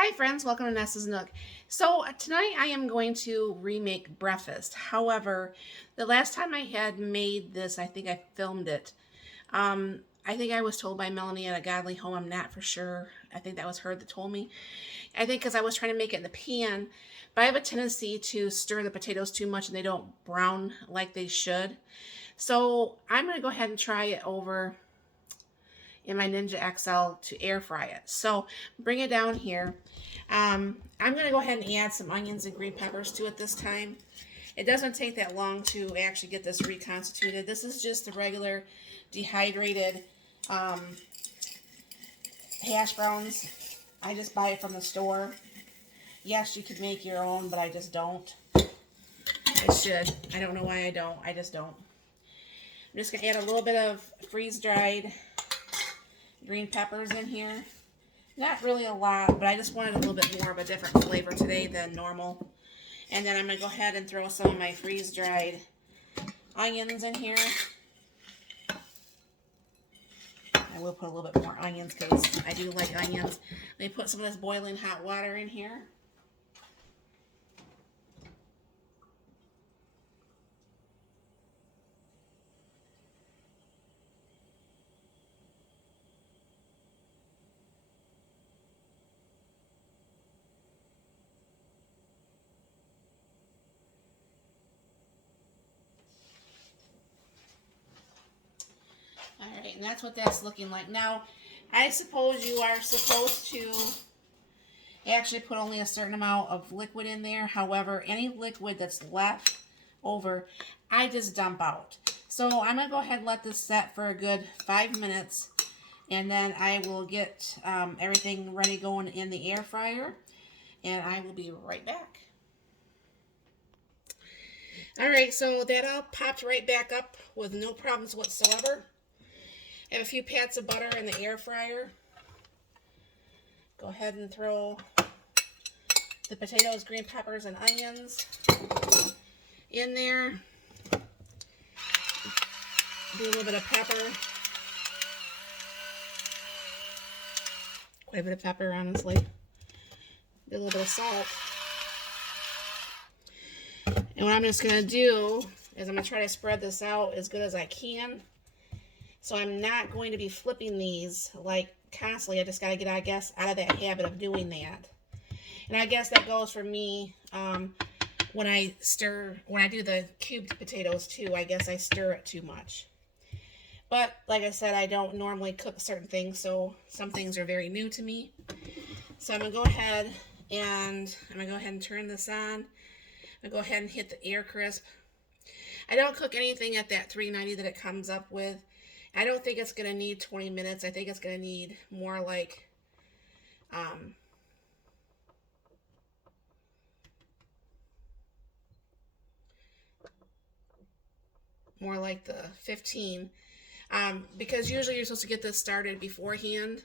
Hi friends, welcome to Nessa's Nook. So tonight I am going to remake breakfast. However, the last time I had made this, I think I filmed it. I think I was told by Melanie at a Godly Home. I'm not for sure. I think that was her that told me. I think because I was trying to make it in the pan, but I have a tendency to stir the potatoes too much and they don't brown like they should. So I'm going to go ahead and try it over in my Ninja XL to air fry it. So bring it down here. I'm going to go ahead and add some onions and green peppers to it this time. It doesn't take that long to actually get this reconstituted. This is just the regular dehydrated hash browns. I just buy it from the store. Yes, you could make your own, but I just don't. I should. I don't know why I don't. I just don't. I'm just going to add a little bit of freeze-dried green peppers in here. Not really a lot, but I just wanted a little bit more of a different flavor today than normal. And then I'm going to go ahead and throw some of my freeze-dried onions in here. I will put a little bit more onions because I do like onions. Let me put some of this boiling hot water in here. Alright, and that's what that's looking like. Now, I suppose you are supposed to actually put only a certain amount of liquid in there. However, any liquid that's left over, I just dump out. So I'm going to go ahead and let this set for a good 5 minutes. And then I will get everything ready going in the air fryer. And I will be right back. Alright, so that all popped right back up with no problems whatsoever. I have a few pats of butter in the air fryer. Go ahead and throw the potatoes, green peppers, and onions in there. Do a little bit of pepper. Quite a bit of pepper, honestly. Do a little bit of salt. And what I'm just going to do is I'm going to try to spread this out as good as I can. So I'm not going to be flipping these like constantly. I just got to get, I guess, out of that habit of doing that. And I guess that goes for me when I do the cubed potatoes too. I guess I stir it too much. But like I said, I don't normally cook certain things, so some things are very new to me. So I'm going to go ahead and turn this on. I'm going to go ahead and hit the air crisp. I don't cook anything at that 390 that it comes up with. I don't think it's going to need 20 minutes. I think it's going to need more like the 15. Because usually you're supposed to get this started beforehand,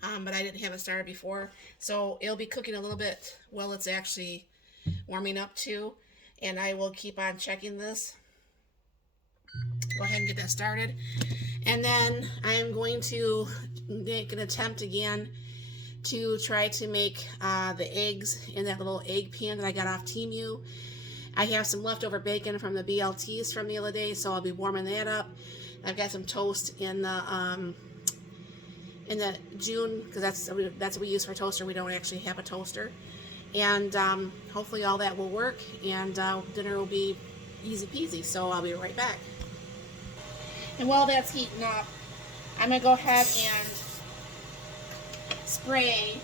but I didn't have it started before. So it'll be cooking a little bit while it's actually warming up too. And I will keep on checking this. Go ahead and get that started. And then I am going to make an attempt again to try to make the eggs in that little egg pan that I got off Temu. I have some leftover bacon from the BLTs from the other day, so I'll be warming that up. I've got some toast in the June, because that's what we use for a toaster. We don't actually have a toaster. And hopefully all that will work, and dinner will be easy peasy. So I'll be right back. And while that's heating up, I'm going to go ahead and spray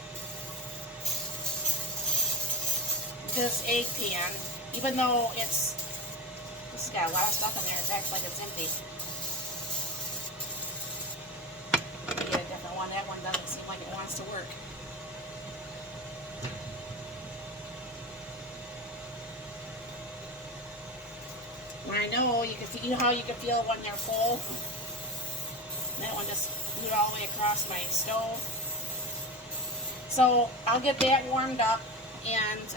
this egg pan. Even though this has got a lot of stuff in there, it's acts like it's empty. Get a different one. That one doesn't seem like it wants to work. I know you know how you can feel when they're full. That one just moved all the way across my stove. So I'll get that warmed up, and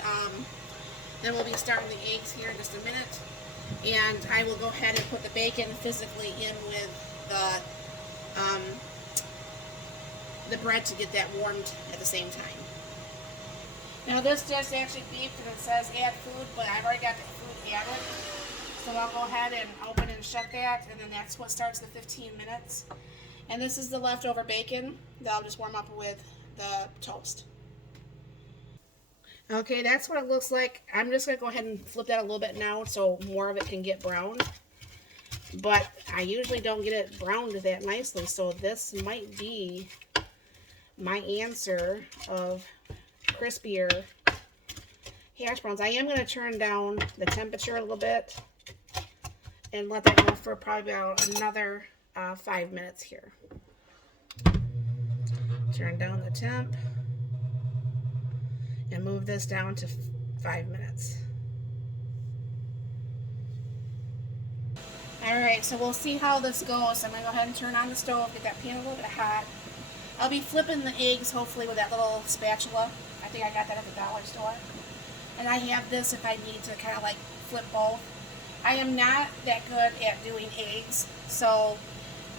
then we'll be starting the eggs here in just a minute. And I will go ahead and put the bacon physically in with the bread to get that warmed at the same time. Now this dish actually beeped and it says add food, but I've already got the food added. So I'll go ahead and open and shut that, and then that's what starts the 15 minutes. And this is the leftover bacon that I'll just warm up with the toast. Okay, that's what it looks like. I'm just going to go ahead and flip that a little bit now so more of it can get browned. But I usually don't get it browned that nicely, so this might be my answer of crispier hash browns. I am going to turn down the temperature a little bit and let that go for probably about another 5 minutes here. Turn down the temp and move this down to 5 minutes. Alright, so we'll see how this goes. I'm going to go ahead and turn on the stove, get that pan a little bit hot. I'll be flipping the eggs, hopefully, with that little spatula. I think I got that at the dollar store. And I have this if I need to kind of like flip both. I am not that good at doing eggs, so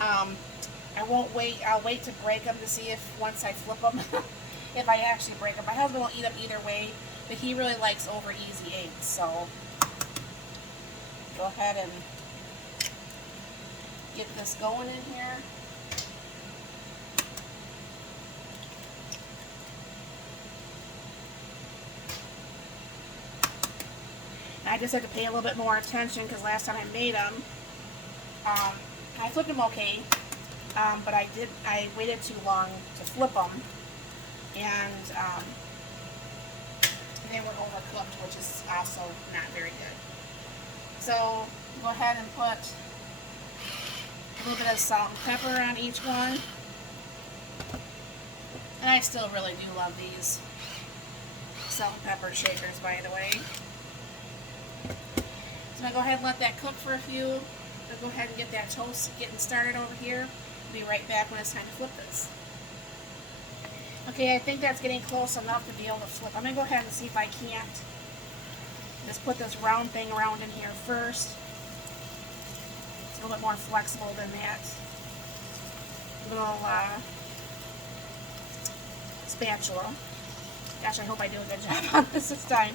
I won't wait. I'll wait to break them to see if once I flip them, if I actually break them. My husband will eat them either way, but he really likes over easy eggs, so go ahead and get this going in here. I just have to pay a little bit more attention because last time I made them, I flipped them okay, but I waited too long to flip them, and they were overcooked, which is also not very good. So go ahead and put a little bit of salt and pepper on each one, and I still really do love these salt and pepper shakers, by the way. So I'm going to go ahead and let that cook for a few. I'll go ahead and get that toast getting started over here. I'll be right back when it's time to flip this. Okay, I think that's getting close enough to be able to flip. I'm going to go ahead and see if I can't just put this round thing around in here first. It's a little bit more flexible than that little spatula. Gosh, I hope I do a good job on this time.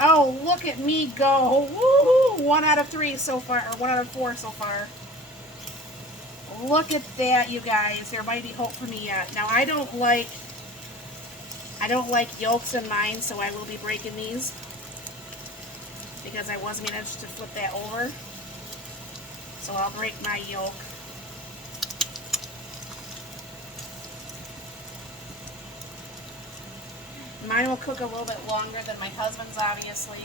Oh, look at me go. Woohoo! 1 out of 3 so far, or 1 out of 4 so far. Look at that, you guys. There might be hope for me yet. Now, I don't like yolks in mine, so I will be breaking these because I was managed to flip that over. So I'll break my yolk. Mine will cook a little bit longer than my husband's, obviously.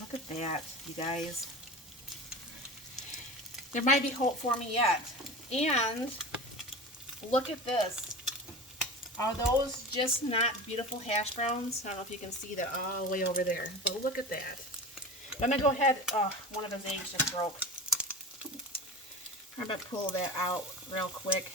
Look at that, you guys. There might be hope for me yet. And look at this. Are those just not beautiful hash browns? I don't know if you can see that all the way over there, but look at that. I'm going to go ahead, oh, one of his eggs just broke. I'm going to pull that out real quick.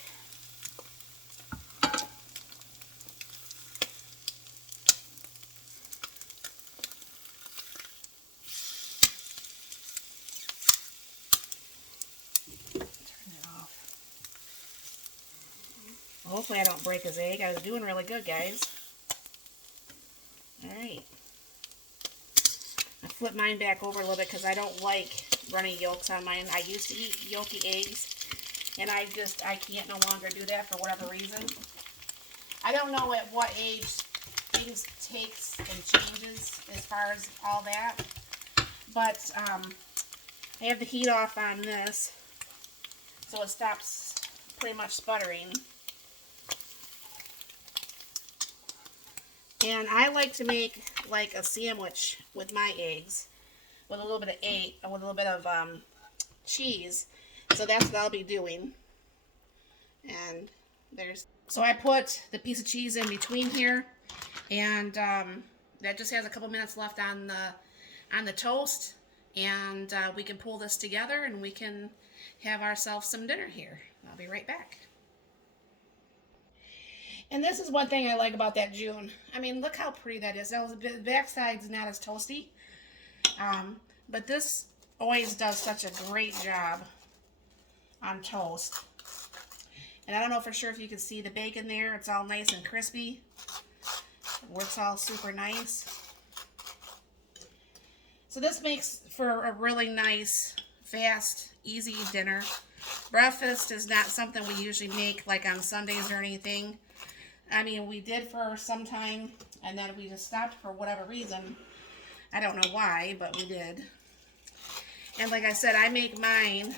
Turn it off. Hopefully I don't break his egg. I was doing really good, guys. Alright. I flip mine back over a little bit because I don't like runny yolks on mine. I used to eat yolky eggs, and I can't no longer do that for whatever reason. I don't know at what age things takes and changes as far as all that, but I have the heat off on this, so it stops pretty much sputtering. And I like to make like a sandwich with my eggs, with a little bit of cheese. So that's what I'll be doing. And so I put the piece of cheese in between here, and that just has a couple minutes left on the toast, and we can pull this together and we can have ourselves some dinner here. I'll be right back. And this is one thing I like about that June. I mean, look how pretty that is. Now, the backside's not as toasty. But this always does such a great job on toast. And I don't know for sure if you can see the bacon there. It's all nice and crispy. It works all super nice. So this makes for a really nice, fast, easy dinner. Breakfast is not something we usually make like on Sundays or anything. I mean, we did for some time, and then we just stopped for whatever reason. I don't know why, but we did. And like I said, I make mine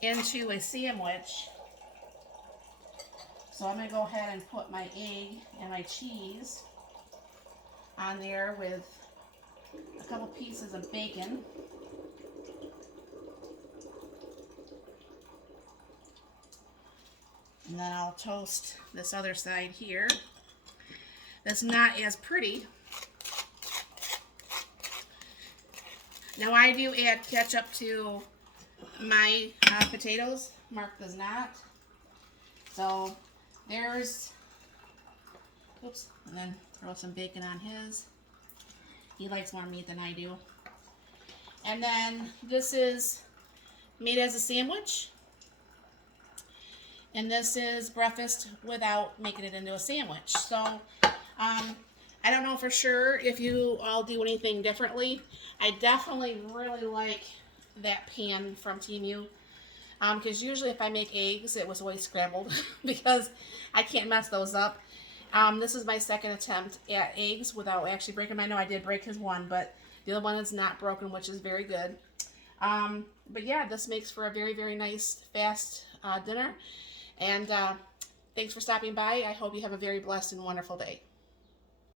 into a sandwich. So I'm going to go ahead and put my egg and my cheese on there with a couple pieces of bacon. And then I'll toast this other side here. That's not as pretty. Now I do add ketchup to my potatoes. Mark does not. So there's, oops, and then throw some bacon on his. He likes more meat than I do. And then this is made as a sandwich. And this is breakfast without making it into a sandwich. So I don't know for sure if you all do anything differently. I definitely really like that pan from Temu. Because usually if I make eggs, it was always scrambled because I can't mess those up. This is my second attempt at eggs without actually breaking them. I know I did break his one, but the other one is not broken, which is very good. But yeah, this makes for a very, very nice, fast dinner. And thanks for stopping by. I hope you have a very blessed and wonderful day.